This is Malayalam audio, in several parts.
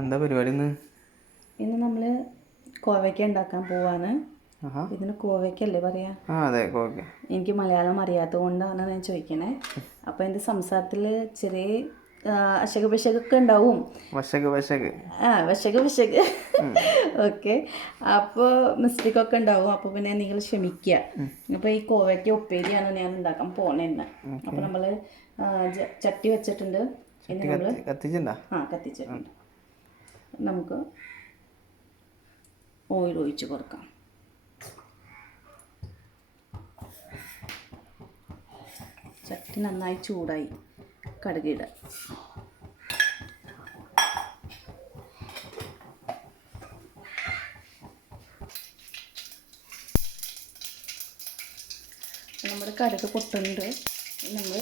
എന്താ പരിപാടി ഇന്ന് നമ്മൾ കോവയ്ക്ക ഉണ്ടാക്കാൻ പോവാണ്. ഇതിന് കോവയ്ക്കല്ലേ പറയാ? അതെ, കോവയ്ക്ക. എനിക്ക് മലയാളം അറിയാത്തത് കൊണ്ടാണ് ഞാൻ ചോദിക്കണേ. അപ്പോൾ എൻ്റെ സംസാരത്തിൽ ചെറിയ അശകപിശകൊക്കെ ഉണ്ടാവും. വശക് ഓക്കെ. അപ്പോൾ മിസ്റ്റേക്കൊക്കെ ഉണ്ടാവും. അപ്പോൾ പിന്നെ നിങ്ങൾ ക്ഷമിക്കുക. അപ്പോൾ ഈ കോവയ്ക്ക ഉപ്പേരിയാണ് ഞാൻ ഉണ്ടാക്കാൻ പോണേന്ന്. അപ്പോൾ നമ്മൾ ചട്ടി വെച്ചിട്ടുണ്ട്. കത്തിച്ചിട്ടുണ്ട്. നമുക്ക് ഓയിൽ ഒഴിച്ച് കൊടുക്കാം. ചട്ടി നന്നായി ചൂടായി. കടുകിട. നമ്മുടെ കടുക് പൊട്ടുന്നുണ്ട്. നമ്മൾ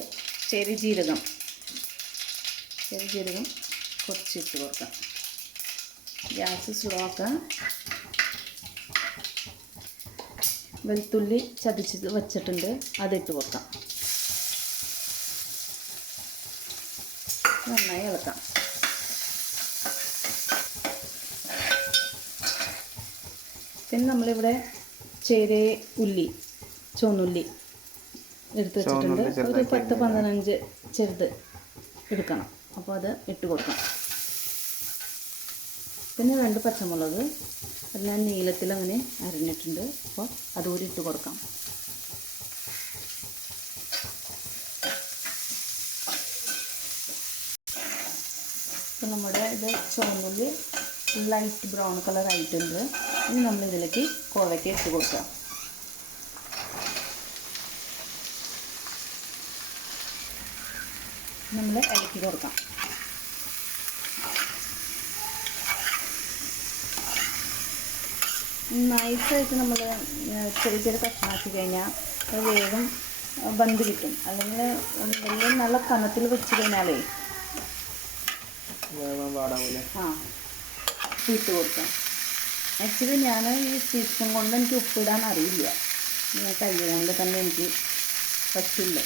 ചെറിയ ജീരകം കുറച്ചിട്ട് കൊടുക്കാം. ഗ്യാസ് സ്ലോ ആക്കാം. വെളുത്തുള്ളി ചതച്ച് വെച്ചിട്ടുണ്ട്, അതിട്ട് കൊടുക്കാം. നന്നായി ഇളക്കാം. പിന്നെ നമ്മളിവിടെ ചെറിയ ഉള്ളി, ചുവന്നുള്ളി എടുത്ത് വെച്ചിട്ടുണ്ട്. ഒരു 10-15 ചെറുത് എടുക്കണം. അപ്പോൾ അത് ഇട്ട് കൊടുക്കാം. പിന്നെ 2 പച്ചമുളക് അത് ഞാൻ നീളത്തിൽ അങ്ങനെ അരിഞ്ഞിട്ടുണ്ട്. അപ്പോൾ അതുകൂടി ഇട്ട് കൊടുക്കാം. അപ്പോൾ നമ്മുടെ ഇത് ചുവന്നുള്ളി ലൈറ്റ് ബ്രൗൺ കളർ ആയിട്ടുണ്ട്. ഇനി നമ്മളിതിലേക്ക് കോവയ്ക്ക ഇട്ട് കൊടുക്കാം. നമ്മൾ ഇളക്കി കൊടുക്കാം. നൈസായിട്ട് നമ്മൾ ചെറിയ കഷ്ണമാക്കി കഴിഞ്ഞാൽ അത് വേഗം ബന്ധ് കിട്ടും. അല്ലെങ്കിൽ വലിയ നല്ല കനത്തിൽ വെച്ച് കഴിഞ്ഞാലേ ഇട്ട് കൊടുക്കാം. ആക്ച്വലി ഞാൻ ഈ സീസൺ കൊണ്ട് എനിക്ക് ഉപ്പിടാൻ അറിയില്ല. കൈ കൊണ്ട് തന്നെ എനിക്ക് പറ്റില്ല.